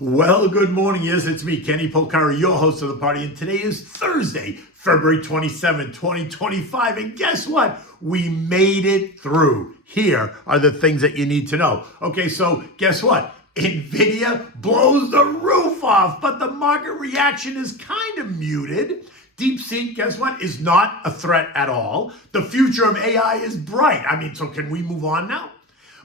Well, good morning. Yes, it's me, Kenny Polcari, your host of the party. And today is Thursday, February 27, 2025. And guess what? We made it through. Here are the things that you need to know. Okay, so guess what? Nvidia blows the roof off, but the market reaction is kind of muted. DeepSeek, guess what, is not a threat at all. The future of AI is bright. So can we move on now?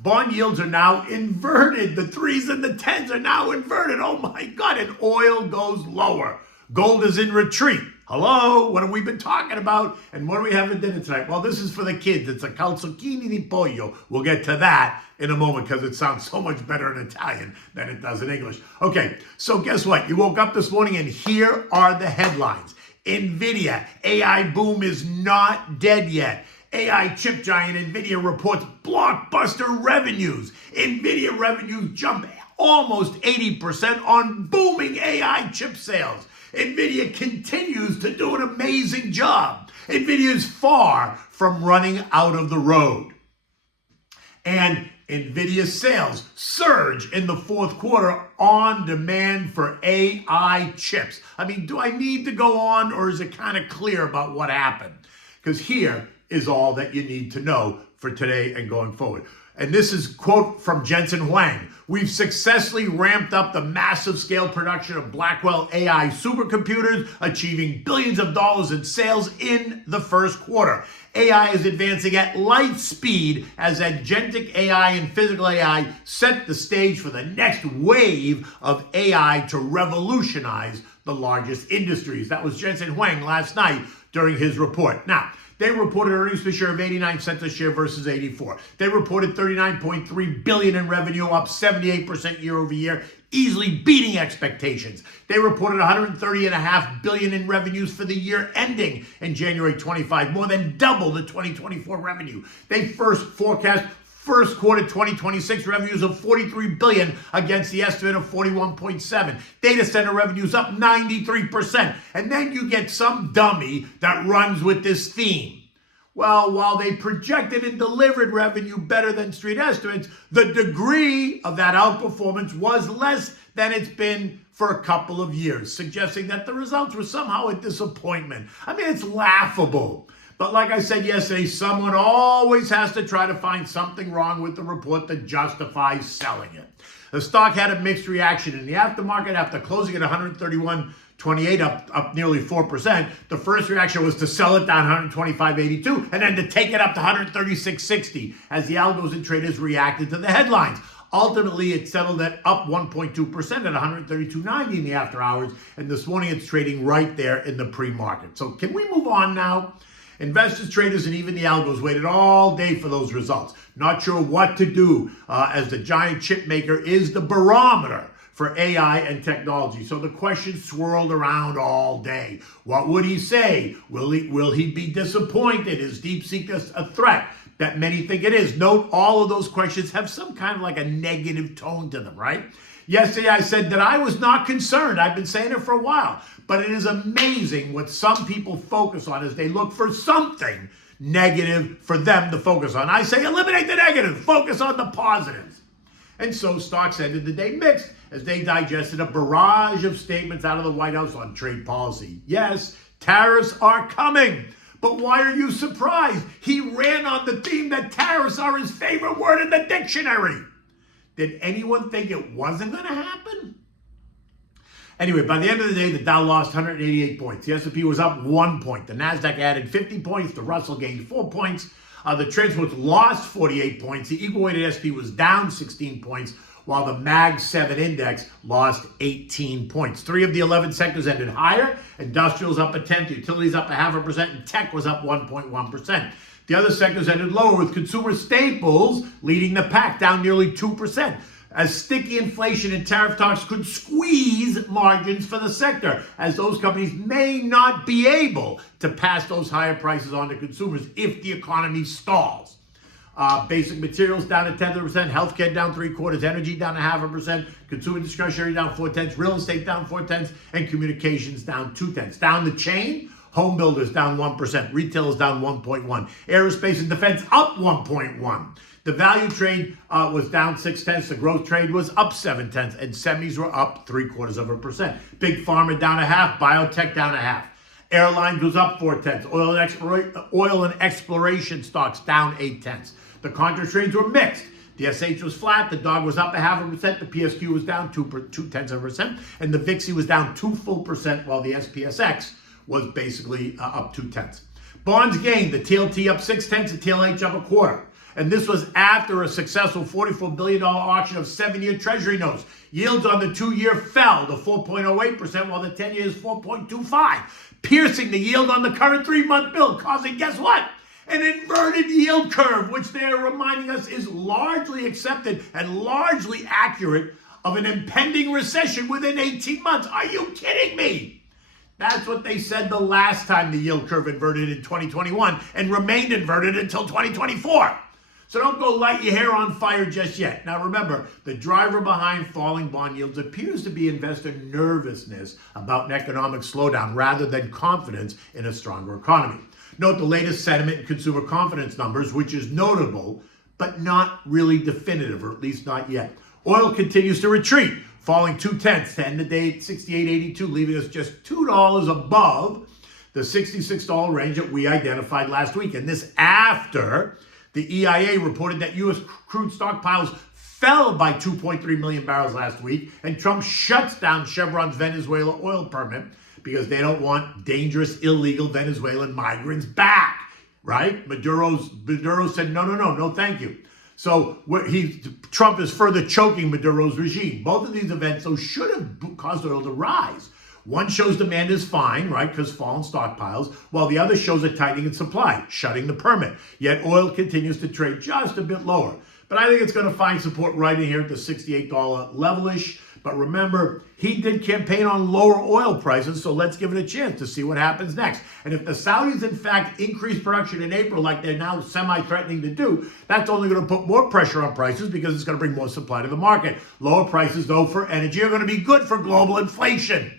Bond yields are now inverted. The 3s and the 10s are now inverted. Oh my God, and oil goes lower. Gold is in retreat. Hello, what have we been talking about? And what do we have for dinner tonight? Well, this is for the kids. It's a Calzochini di Pollo. We'll get to that in a moment because it sounds so much better in Italian than it does in English. Okay, so guess what? You woke up this morning and here are the headlines. Nvidia, AI boom is not dead yet. AI chip giant Nvidia reports blockbuster revenues. Nvidia revenues jump almost 80% on booming AI chip sales. Nvidia continues to do an amazing job. Nvidia is far from running out of the road. And Nvidia sales surge in the fourth quarter on demand for AI chips. Do I need to go on, or is it kind of clear about what happened? Because here is all that you need to know for today and going forward. And this is a quote from Jensen Huang. We've successfully ramped up the massive scale production of Blackwell AI supercomputers, achieving billions of dollars in sales in the first quarter. AI is advancing at light speed as agentic AI and physical AI set the stage for the next wave of AI to revolutionize the largest industries. That was Jensen Huang last night during his report. Now, they reported earnings per share of 89 cents a share versus 84. They reported $39.3 billion in revenue, up 78% year over year, easily beating expectations. They reported $130.5 billion in revenues for the year ending in January 25, more than double the 2024 revenue. They forecast first quarter 2026 revenues of $43 billion against the estimate of $41.7. Data center revenues up 93%. And then you get some dummy that runs with this theme. Well, while they projected and delivered revenue better than street estimates, the degree of that outperformance was less than it's been for a couple of years, suggesting that the results were somehow a disappointment. It's laughable. But like I said yesterday, someone always has to try to find something wrong with the report that justifies selling it. The stock had a mixed reaction in the aftermarket after closing at 131.28, up nearly 4%. The first reaction was to sell it down 125.82 and then to take it up to 136.60 as the algos and traders reacted to the headlines. Ultimately, it settled at up 1.2% at 132.90 in the after hours, and this morning it's trading right there in the pre-market. So can we move on now? Investors, traders, and even the algos waited all day for those results. Not sure what to do as the giant chip maker is the barometer for AI and technology. So the question swirled around all day. What would he say? Will he be disappointed? Is DeepSeek a threat that many think it is? Note all of those questions have some kind of like a negative tone to them, right? Yesterday I said that I was not concerned. I've been saying it for a while. But it is amazing what some people focus on as they look for something negative for them to focus on. I say eliminate the negative, focus on the positives. And so stocks ended the day mixed as they digested a barrage of statements out of the White House on trade policy. Yes, tariffs are coming. But why are you surprised? He ran on the theme that tariffs are his favorite word in the dictionary. Did anyone think it wasn't going to happen? Anyway, by the end of the day, the Dow lost 188 points. The S&P was up 1 point. The NASDAQ added 50 points. The Russell gained 4 points. The transports lost 48 points. The equal-weighted S&P was down 16 points, while the Mag 7 index lost 18 points. 3 of the 11 sectors ended higher. Industrials up 1/10, utilities up 0.5%, and tech was up 1.1%. The other sectors ended lower, with consumer staples leading the pack, down nearly 2%. As sticky inflation and tariff talks could squeeze margins for the sector, as those companies may not be able to pass those higher prices on to consumers if the economy stalls. Basic materials down 0.1%, healthcare down 0.75%, energy down 0.5%, consumer discretionary down 0.4%, real estate down 0.4%, and communications down 0.2%. Down the chain, home builders down 1%, retail is down 1.1%, aerospace and defense up 1.1%. The value trade was down 0.6. The growth trade was up 0.7, and semis were up 0.75%. Big pharma down 0.5, biotech down 0.5. Airlines was up 0.4. Oil and exploration stocks down 0.8. The contra trades were mixed. The SH was flat, the DOG was up 0.5%, the PSQ was down 0.2%, and the VIXI was down 2 full percent, while the SPSX was basically up 0.2. Bonds gained, the TLT up 0.6, the TLH up 0.25. And this was after a successful $44 billion auction of 7-year Treasury notes. Yields on the 2-year fell to 4.08%, while the 10-year is 4.25, piercing the yield on the current 3-month bill, causing, guess what? An inverted yield curve, which they are reminding us is largely accepted and largely accurate of an impending recession within 18 months. Are you kidding me? That's what they said the last time the yield curve inverted in 2021 and remained inverted until 2024. So don't go light your hair on fire just yet. Now remember, the driver behind falling bond yields appears to be investor nervousness about an economic slowdown rather than confidence in a stronger economy. Note the latest sentiment and consumer confidence numbers, which is notable, but not really definitive, or at least not yet. Oil continues to retreat, falling 0.2 to end the day at 68.82, leaving us just $2 above the $66 range that we identified last week. And this after the EIA reported that U.S. crude stockpiles fell by 2.3 million barrels last week, and Trump shuts down Chevron's Venezuela oil permit because they don't want dangerous, illegal Venezuelan migrants back, right? Maduro said, no, thank you. So Trump is further choking Maduro's regime. Both of these events, though, should have caused oil to rise. One shows demand is fine, right, because fallen stockpiles, while the other shows a tightening in supply, shutting the permit. Yet oil continues to trade just a bit lower. But I think it's going to find support right in here at the $68 level-ish. But remember, he did campaign on lower oil prices, so let's give it a chance to see what happens next. And if the Saudis, in fact, increase production in April like they're now semi-threatening to do, that's only going to put more pressure on prices because it's going to bring more supply to the market. Lower prices, though, for energy are going to be good for global inflation.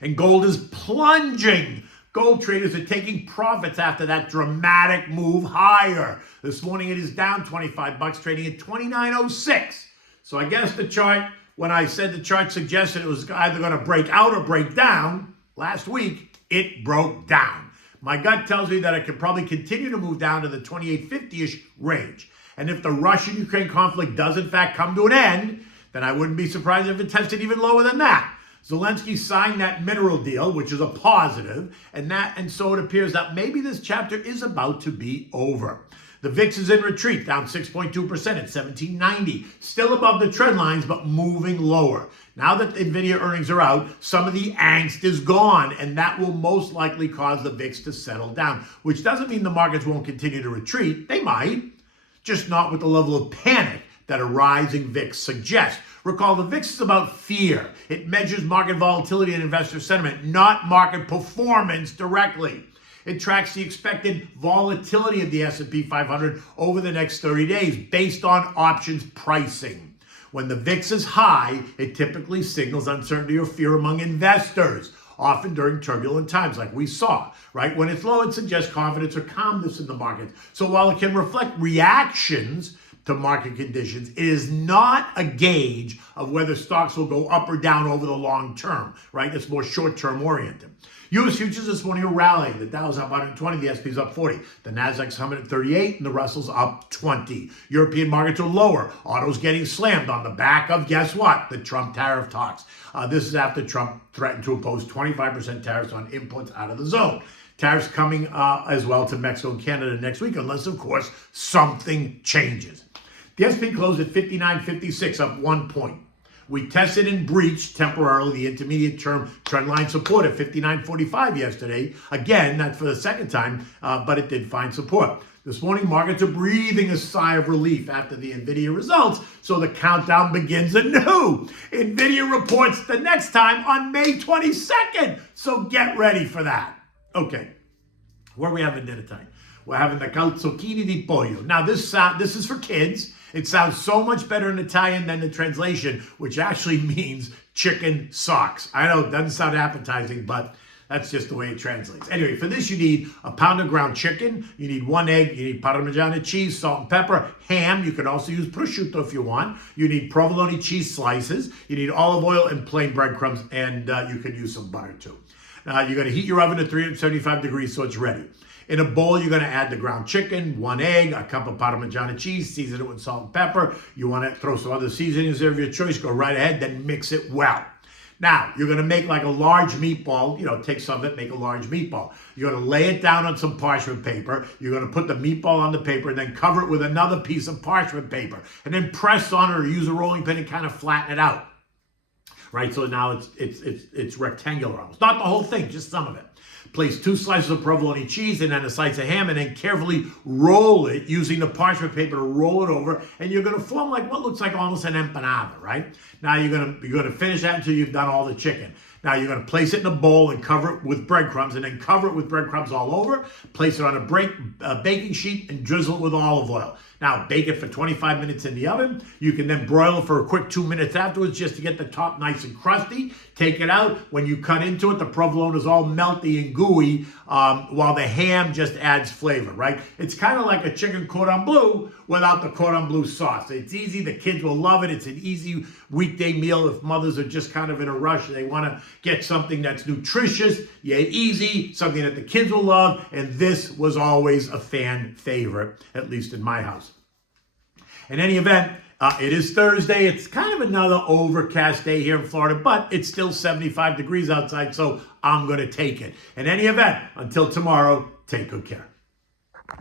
And gold is plunging. Gold traders are taking profits after that dramatic move higher. This morning it is down 25 bucks, trading at 29.06. So I guess the chart, when I said the chart suggested it was either going to break out or break down, last week it broke down. My gut tells me that it could probably continue to move down to the 28.50-ish range. And if the Russian-Ukraine conflict does in fact come to an end, then I wouldn't be surprised if it tested even lower than that. Zelensky signed that mineral deal, which is a positive, and so it appears that maybe this chapter is about to be over. The VIX is in retreat, down 6.2% at 1790, still above the trend lines, but moving lower. Now that Nvidia earnings are out, some of the angst is gone, and that will most likely cause the VIX to settle down, which doesn't mean the markets won't continue to retreat. They might, just not with the level of panic that a rising VIX suggests. Recall, the VIX is about fear. It measures market volatility and investor sentiment, not market performance directly. It tracks the expected volatility of the S&P 500 over the next 30 days based on options pricing. When the VIX is high, it typically signals uncertainty or fear among investors, often during turbulent times like we saw, right? When it's low, it suggests confidence or calmness in the market. So while it can reflect reactions to market conditions, it is not a gauge of whether stocks will go up or down over the long term, right? It's more short-term oriented. U.S. futures this morning are rallying. The Dow's up 120, the S&P's up 40. The Nasdaq's humming at 38, and the Russell's up 20. European markets are lower. Autos getting slammed on the back of, guess what? The Trump tariff talks. This is after Trump threatened to impose 25% tariffs on imports out of the zone. Tariffs coming as well to Mexico and Canada next week, unless, of course, something changes. The S&P closed at 59.56, up 1 point. We tested and breached temporarily the intermediate term trendline support at 59.45 yesterday. Again, that's for the second time, but it did find support. This morning, markets are breathing a sigh of relief after the Nvidia results, so the countdown begins anew. Nvidia reports the next time on May 22nd, so get ready for that. Okay, what are we having dinner time? We're having the Calzochini di Pollo. Now, this is for kids. It sounds so much better in Italian than the translation, which actually means chicken socks. I know it doesn't sound appetizing, but That's just the way it translates. Anyway, for this, you need a pound of ground chicken. You need 1 egg. You need Parmigiano cheese, salt and pepper, ham. You can also use prosciutto if you want. You need provolone cheese slices. You need olive oil and plain breadcrumbs, and you can use some butter too. You're going to heat your oven to 375 degrees so it's ready. In a bowl, you're going to add the ground chicken, 1 egg, a cup of Parmigiano cheese, season it with salt and pepper. You want to throw some other seasonings there of your choice, go right ahead, then mix it well. Now, you're going to make like a large meatball, take some of it, make a large meatball. You're going to lay it down on some parchment paper. You're going to put the meatball on the paper and then cover it with another piece of parchment paper. And then press on it or use a rolling pin and kind of flatten it out. Right, so now it's rectangular almost. Not the whole thing, just some of it. Place 2 slices of provolone cheese and then a slice of ham, and then carefully roll it using the parchment paper to roll it over, and you're going to form like what looks like almost an empanada, right? Now you're going to finish that until you've done all the chicken. Now you're going to place it in a bowl and cover it with breadcrumbs, and then cover it with breadcrumbs all over. Place it on a baking sheet and drizzle it with olive oil. Now bake it for 25 minutes in the oven. You can then broil it for a quick 2 minutes afterwards just to get the top nice and crusty. Take it out. When you cut into it, the provolone is all melty and gooey, while the ham just adds flavor, right? It's kind of like a chicken cordon bleu without the cordon bleu sauce. It's easy. The kids will love it. It's an easy weekday meal if mothers are just kind of in a rush. They want to get something that's nutritious, yet easy, something that the kids will love, and this was always a fan favorite, at least in my house. In any event, it is Thursday. It's kind of another overcast day here in Florida, but it's still 75 degrees outside, so I'm going to take it. In any event, until tomorrow, take good care.